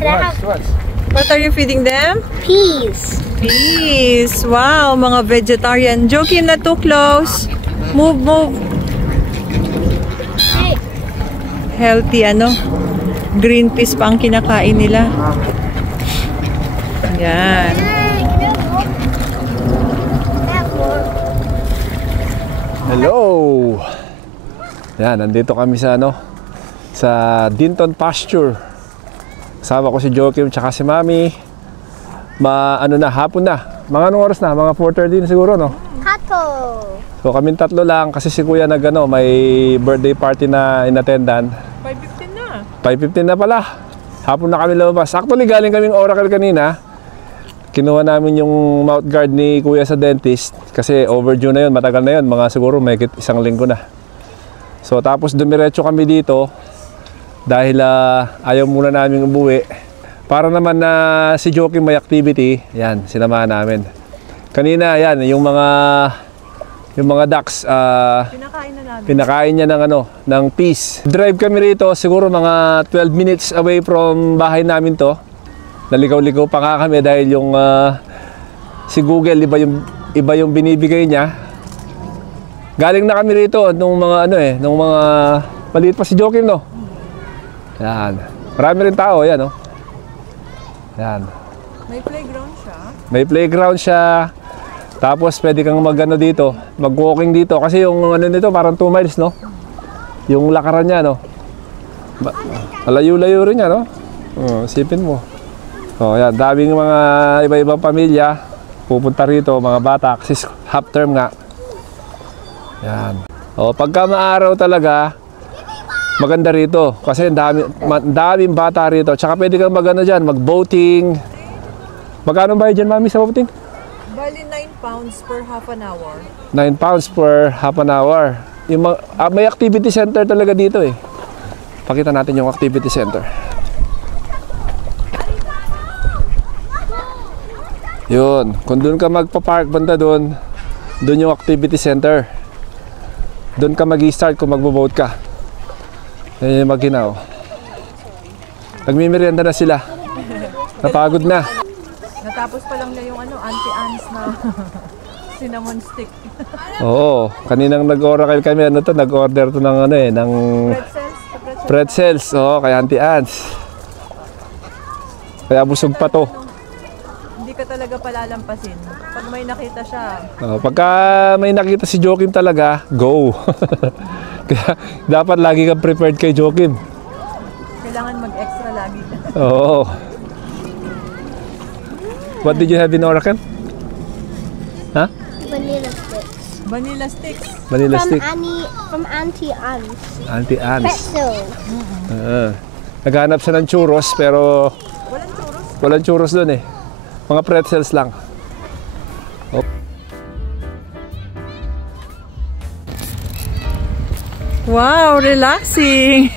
What are you feeding them? Peas. Peas. Wow, mga vegetarian. Joking, not too close. Move, move. Healthy, ano? Green peas pa ang kinakain nila. Yan. Hello! Yan, nandito kami sa ano? Sa Dinton Pasture. Kasama ko si Joachim tsaka si Mami. Hapon na. Mga anong oras na? Mga 4:30 siguro, no? Kato. So kaming tatlo lang kasi si Kuya may birthday party na in-attendan. 5:15 na. 5:15 na pala. Hapon na kami lumabas. Actually, galing kaming Oracle kanina. Kinuha namin yung mouth guard ni Kuya sa dentist kasi overdue na yun, matagal na yun. Mga siguro may 1 linggo na. So tapos dumiretso kami dito dahil ayaw muna namin umuwi. Para naman na si Joachim may activity, yan, sinamahan namin. Kanina, yan, yung mga ducks, pinakain niya ng peas. Drive kami rito, siguro mga 12 minutes away from bahay namin to. Naligaw-ligaw pa nga kami dahil yung si Google, iba yung binibigay niya. Galing na kami rito nung mga maliit pa si Joachim, no? Yan. Marami rin tao, yan, no? Yan. May playground siya? May playground siya. Tapos pwede kang dito, mag-walking dito. Kasi yung nito parang 2 miles, no? Yung lakaran niya, no? Malayo-layo rin niya, no? Isipin mo. So, yan. Daming mga iba-ibang pamilya pupunta rito, mga bata. Kasi half term nga. Yan. Pagka maaraw talaga, maganda rito kasi daming bata rito. Tsaka pwede kang mag-boating. Magkano ba dyan, Mami, sa boating? Bali, 9 pounds per half an hour. 9 pounds per half an hour. May activity center talaga dito eh. Pakita natin yung activity center. Yun. Kung doon ka magpa-park banda doon yung activity center. Doon ka mag-i-start kung magbo-boat ka. Yan yung maginaw. Nagmimerienda na sila. Napagod na. Natapos pa lang na yung Auntie Anne's na cinnamon stick. Oo. Kaninang nag-oracle kami, nag-order to ng ng pretzels. Oo, kay Auntie Anne's. Kaya busog pa to. Hindi ka talaga palalampasin. Pag may nakita siya. Pagka may nakita si Joachim talaga, go. Kaya dapat lagi kang prepared kay Joachim. Kailangan mag-extra lagi. Oo. What did you have in Oracle? Huh? Vanilla sticks. Vanilla sticks. Vanilla stick. From Auntie Anne's. Auntie Anne's. Pretzel. Naghanap siya ng churros pero Walang churros? Walang churros doon eh. Mga pretzels lang. Wow, relaxing.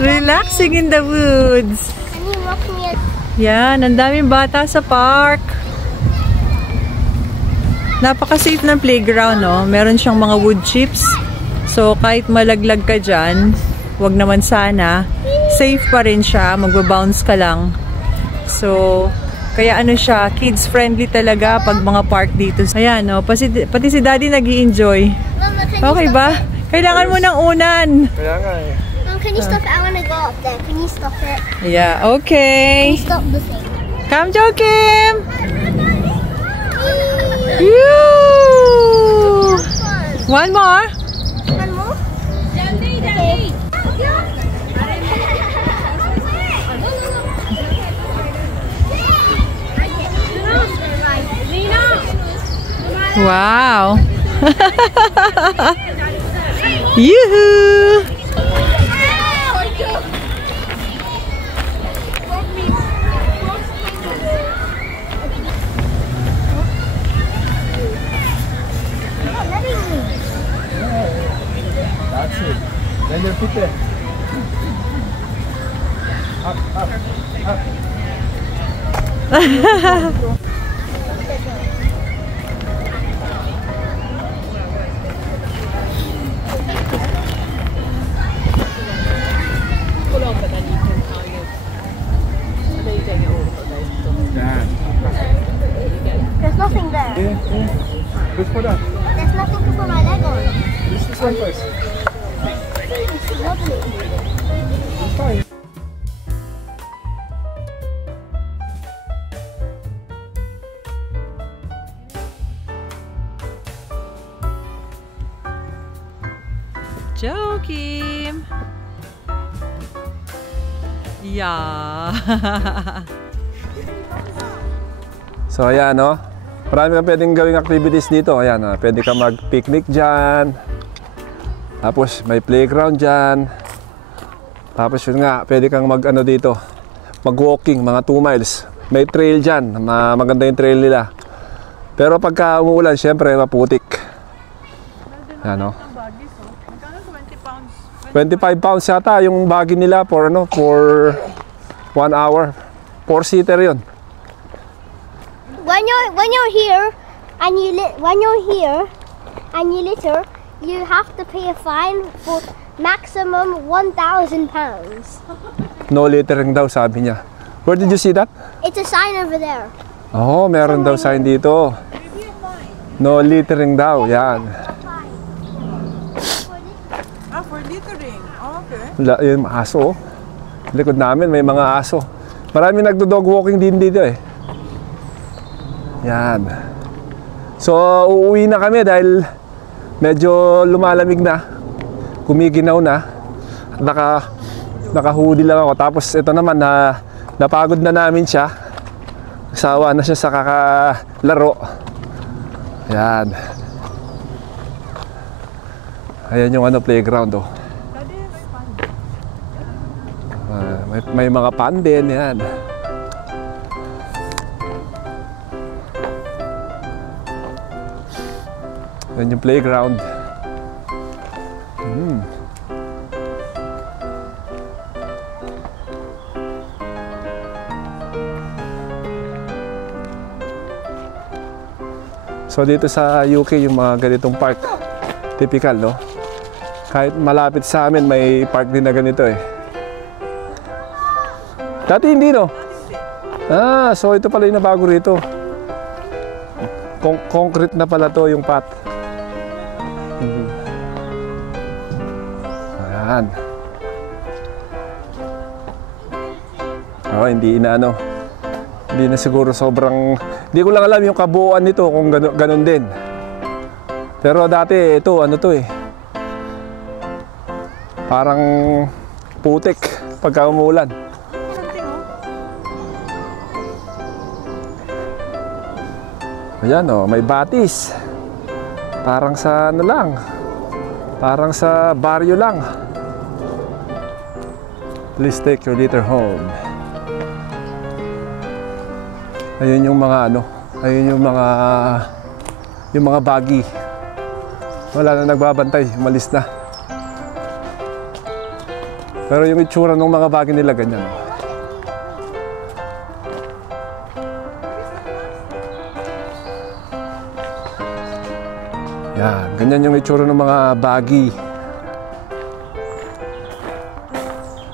Relaxing in the woods. Can you walk me? Yan, ang daming bata sa park. Napaka-safe ng playground, no? Meron siyang mga wood chips. So, kahit malaglag ka dyan, wag naman sana. Safe pa rin siya. Magbabounce ka lang. So, kaya siya, kids-friendly talaga pag mga park dito. Ayan, no? Pati si Daddy nag-i-enjoy. Okay ba? Kailangan mo ng unan. Kaya nga eh. Mom, can you stop it? I want to go up there. Can you stop it? Yeah, okay. Can you stop the thing? Come, Joachim! One more? One more? Okay. Wow! Yoo-hoo! That's it. Then you put it. Up, up, up. Look for that. There's nothing to put my leg on. This one first. It's lovely. Fine. Joachim! Yeah! So ayan, no? Marami kang pwedeng gawing activities dito. Ayan, pwede ka mag-picnic dyan. Tapos may playground dyan. Tapos yun nga, pwede kang mag-ano dito, mag-walking, mga 2 miles. May trail dyan, maganda yung trail nila. Pero pagka umuulan, syempre maputik. Ayan, no? 25 pounds yata yung buggy nila for 1 hour. 4-seater yun. When you're here and you litter, you have to pay a fine for maximum 1,000 pounds. No littering daw, sabi niya. Where did you see that? It's a sign over there. Oh, meron daw sign dito. No littering daw, yan. For littering. Oh, okay. Yung aso, oh. Likod namin may mga aso. Marami nagdo-dog walking din dito eh. Yan. So, uuwi na kami dahil medyo lumalamig na. Kumiginaw na. Naka-hoodie lang ako. Tapos ito naman napagod na namin siya. Sawa na siya sa kakalaro. Yan. Ayan yung playground, oh. May mga pan din, yan. Yan yung playground. So dito sa UK yung mga ganitong park, typical, no? Kahit malapit sa amin may park din na ganito eh. Dati hindi, no? So ito pala yung nabago rito. Concrete na pala to yung path. Ayan. Hindi na siguro sobrang, hindi ko lang alam yung kabuuan nito kung ganun din. Pero dati ito, to eh, parang putik pagka umulan. Ayan, may batis. Parang sa parang sa baryo lang. Please take your litter home. Ayun yung mga ayun yung mga buggy. Wala na nagbabantay, malis na. Pero yung itsura ng mga buggy nila ganyan. Yan, ganyan yung itsura ng mga buggy.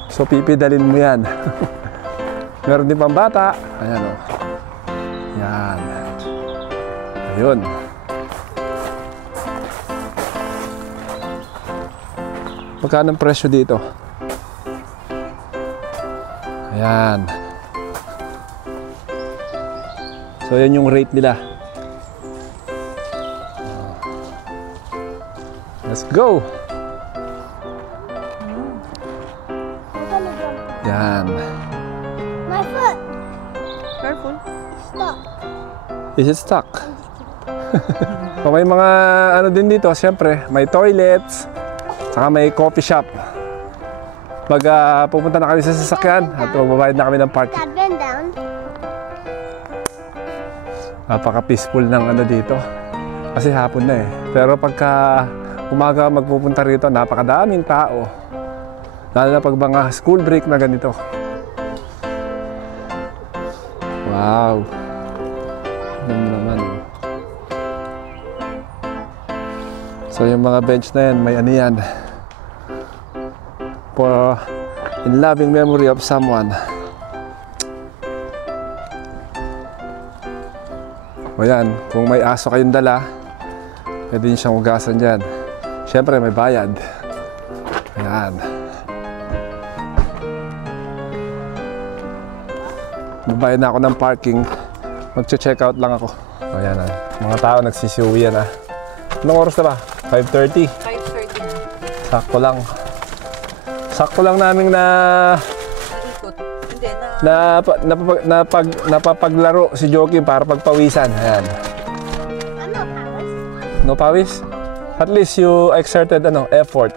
So pipidalin mo yan. Meron din pang bata. Ayan, oh. Yan. Ayun. Magkano ang presyo dito? Ayan. So yan yung rate nila. Let's go! Yan. My foot. Careful. Stop. Is it stuck? So may mga din dito, siyempre, may toilets, saka may coffee shop. Pag pupunta na kami sa sasakyan at magbabayad na kami ng park. Dad, bend down. Napaka-peaceful ng dito. Kasi hapon na eh. Pero pagka umaga magpupunta rito, napakadaming tao. Lalo na pag mga school break na ganito. Wow. Ano naman. So yung mga bench na yan, may yan. For in loving memory of someone. O yan, kung may aso kayong dala, pwede nyo siyang hugasan dyan. Siyempre, may bayad. Ayan. Babayad na ako ng parking. Mag-check out lang ako. Ayan na. Mga tao nagsisiuwi yan ah. Anong oras na ba? 5:30? 5:30 na. Sakto lang. Sakto lang naming Naikot. Hindi, napapaglaro si Joaquin para pagpawisan. Ayan. I'm not Paris. No pawis? At least you exerted effort.